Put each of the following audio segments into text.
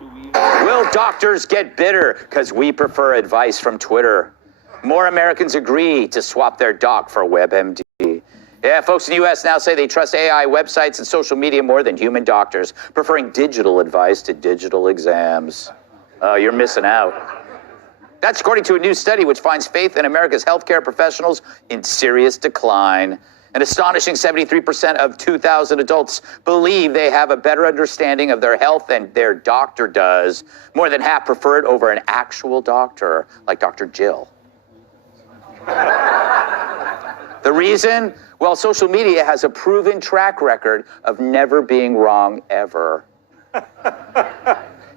Will doctors get bitter because we prefer advice from Twitter? More Americans agree to swap their doc for WebMD. Yeah, folks in the U.S. now say they trust AI websites and social media more than human doctors, preferring digital advice to digital exams. You're missing out. That's according to a new study which finds faith in America's healthcare professionals in serious decline. An astonishing 73% of 2,000 adults believe they have a better understanding of their health than their doctor does. More than half prefer it over an actual doctor, like Dr. Jill. The reason? Well, social media has a proven track record of never being wrong ever.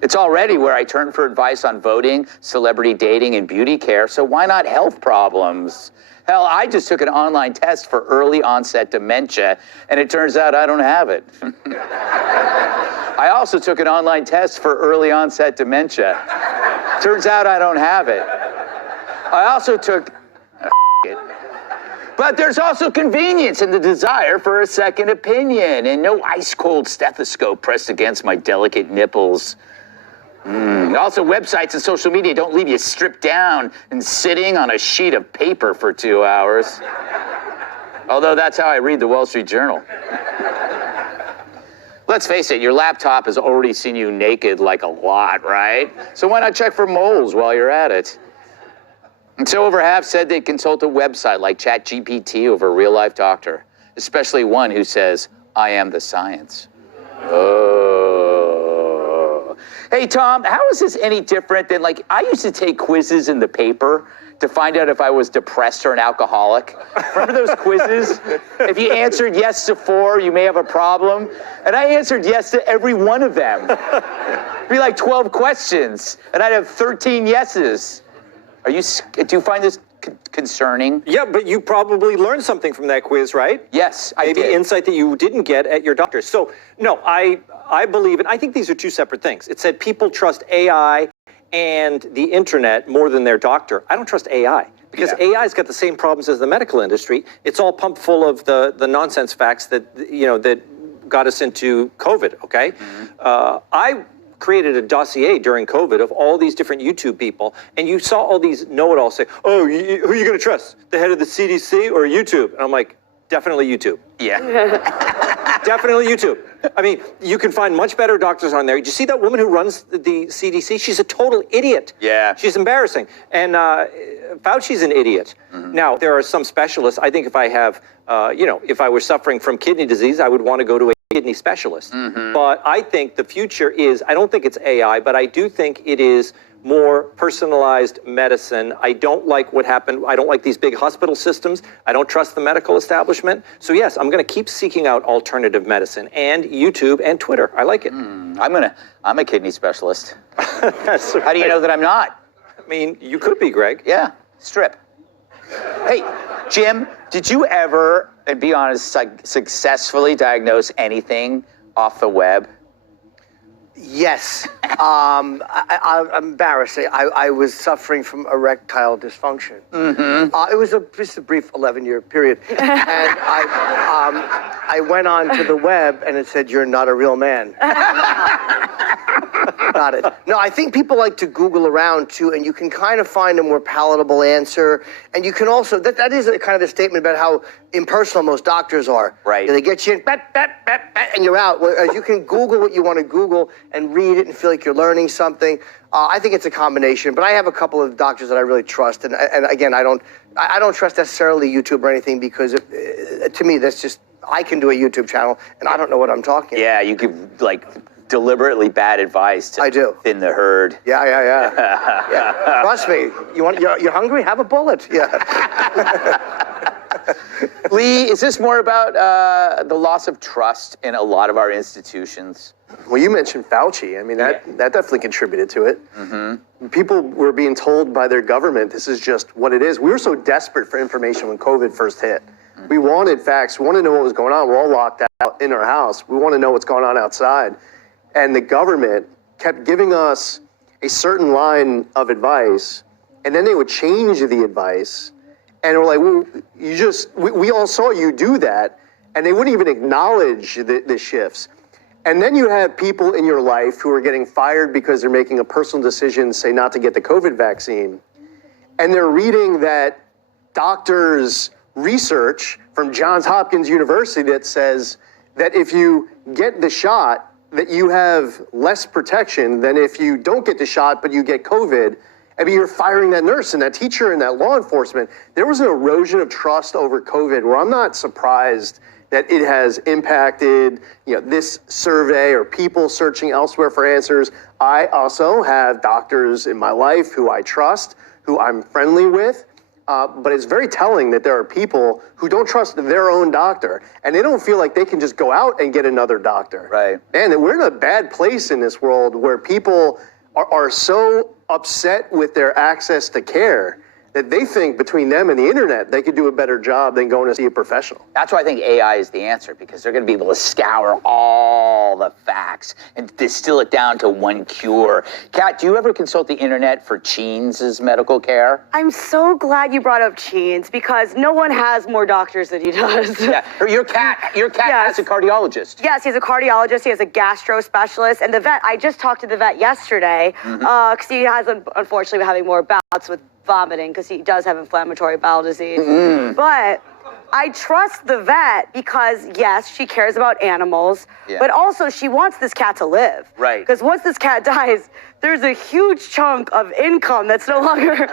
It's already where I turn for advice on voting, celebrity dating, and beauty care, so why not health problems? Hell, I just took an online test for early onset dementia, and it turns out I don't have it. I also took an online test for early onset dementia. Turns out I don't have it. I also took... it. But there's also convenience and the desire for a second opinion, and no ice-cold stethoscope pressed against my delicate nipples. Also, websites and social media don't leave you stripped down and sitting on a sheet of paper for 2 hours. Although that's how I read the Wall Street Journal. Let's face it, your laptop has already seen you naked like a lot, right? So why not check for moles while you're at it? And so over half said they'd consult a website like ChatGPT over a real-life doctor, especially one who says, I am the science. Oh. Hey, Tom, how is this any different than, like, I used to take quizzes in the paper to find out if I was depressed or an alcoholic. Remember those quizzes? If you answered yes to 4, you may have a problem. And I answered yes to every one of them. It'd be like 12 questions, and I'd have 13 yeses. Do you find this concerning? Yeah, but you probably learned something from that quiz, right? Yes, I did. Maybe insight that you didn't get at your doctor. So, no, I believe, and I think these are two separate things. It said people trust AI and the internet more than their doctor. I don't trust AI because AI's got the same problems as the medical industry. It's all pumped full of the nonsense facts that, you know, that got us into COVID, okay? I created a dossier during COVID of all these different YouTube people, and you saw all these know-it-alls say, oh, who are you going to trust? The head of the CDC or YouTube? And I'm like, definitely YouTube. Yeah. Definitely YouTube. I mean, you can find much better doctors on there. Did you see that woman who runs the CDC? She's a total idiot. Yeah. She's embarrassing. And Fauci's an idiot. Now, there are some specialists. I think if I have, if I were suffering from kidney disease, I would want to go to a kidney specialist. But I think the future is, I don't think it's AI, but I do think it is more personalized medicine. I don't like what happened. I don't like these big hospital systems. I don't trust the medical establishment. So yes, I'm going to keep seeking out alternative medicine and YouTube and Twitter. I like it. I'm a kidney specialist. That's right. How do you know that I'm not? I mean, you could be, Greg. Yeah, strip. Hey, Jim, did you ever, and be honest, successfully diagnose anything off the web? Yes. I'm embarrassed. I was suffering from erectile dysfunction. It was just a brief 11-year period. And I went on to the web and it said, you're not a real man. Got it. No, I think people like to Google around too, and you can kind of find a more palatable answer. And you can also, that is kind of a statement about how impersonal most doctors are. Right. They get you in, and you're out. Whereas you can Google what you want to Google and read it and feel like you're learning something. I think it's a combination, but I have a couple of doctors that I really trust. And again, I don't trust necessarily YouTube or anything because to me, that's just, I can do a YouTube channel and I don't know what I'm talking about. Yeah, you give like deliberately bad advice to thin the herd. Yeah. Trust me. You're hungry? Have a bullet. Yeah. Lee, is this more about the loss of trust in a lot of our institutions? Well, you mentioned Fauci. I mean, that definitely contributed to it. People were being told by their government, this is just what it is. We were so desperate for information when COVID first hit. We wanted facts. We wanted to know what was going on. We're all locked out in our house. We want to know what's going on outside. And the government kept giving us a certain line of advice, and then they would change the advice. And we're like, well, we all saw you do that. And they wouldn't even acknowledge the shifts. And then you have people in your life who are getting fired because they're making a personal decision, say not to get the COVID vaccine. And they're reading that doctors' research from Johns Hopkins University that says that if you get the shot, that you have less protection than if you don't get the shot, but you get COVID. I mean, you're firing that nurse and that teacher and that law enforcement. There was an erosion of trust over COVID where I'm not surprised that it has impacted, this survey or people searching elsewhere for answers. I also have doctors in my life who I trust, who I'm friendly with, but it's very telling that there are people who don't trust their own doctor, and they don't feel like they can just go out and get another doctor. Right. And we're in a bad place in this world where people are so upset with their access to care that they think between them and the internet, they could do a better job than going to see a professional. That's why I think AI is the answer, because they're going to be able to scour all the facts and distill it down to one cure. Kat, do you ever consult the internet for Cheens' medical care? I'm so glad you brought up Cheens, because no one has more doctors than he does. Yeah, your cat Yes. has a cardiologist. Yes, he's a cardiologist. He has a gastro specialist. And the vet, I just talked to the vet yesterday, because he has, unfortunately, been having more bouts with vomiting because he does have inflammatory bowel disease. But I trust the vet because, yes, she cares about animals, but also she wants this cat to live. Right. Because once this cat dies, there's a huge chunk of income that's no longer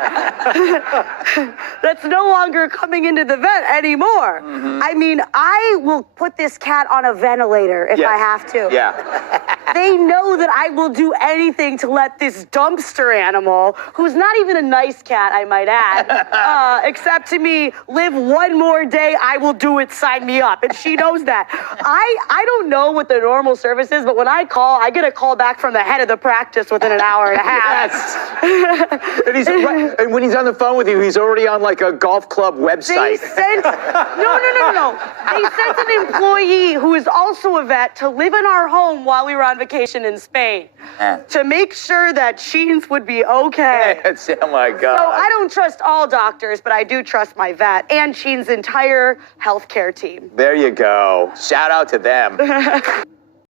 coming into the vet anymore. I mean, I will put this cat on a ventilator if I have to. Yeah. They know that I will do anything to let this dumpster animal, who's not even a nice cat, I might add, except to me, live one more day. I will do it. Sign me up. And she knows that. I don't know what the normal service is, but when I call, I get a call back from the head of the practice within an hour and a half. Yes. And when he's on the phone with you, he's already on like a golf club website. No. They sent an employee who is also a vet to live in our home while we were on vacation in Spain to make sure that Cheens would be okay. Oh my God. So I don't trust all doctors, but I do trust my vet and Cheens' entire healthcare team. There you go. Shout out to them.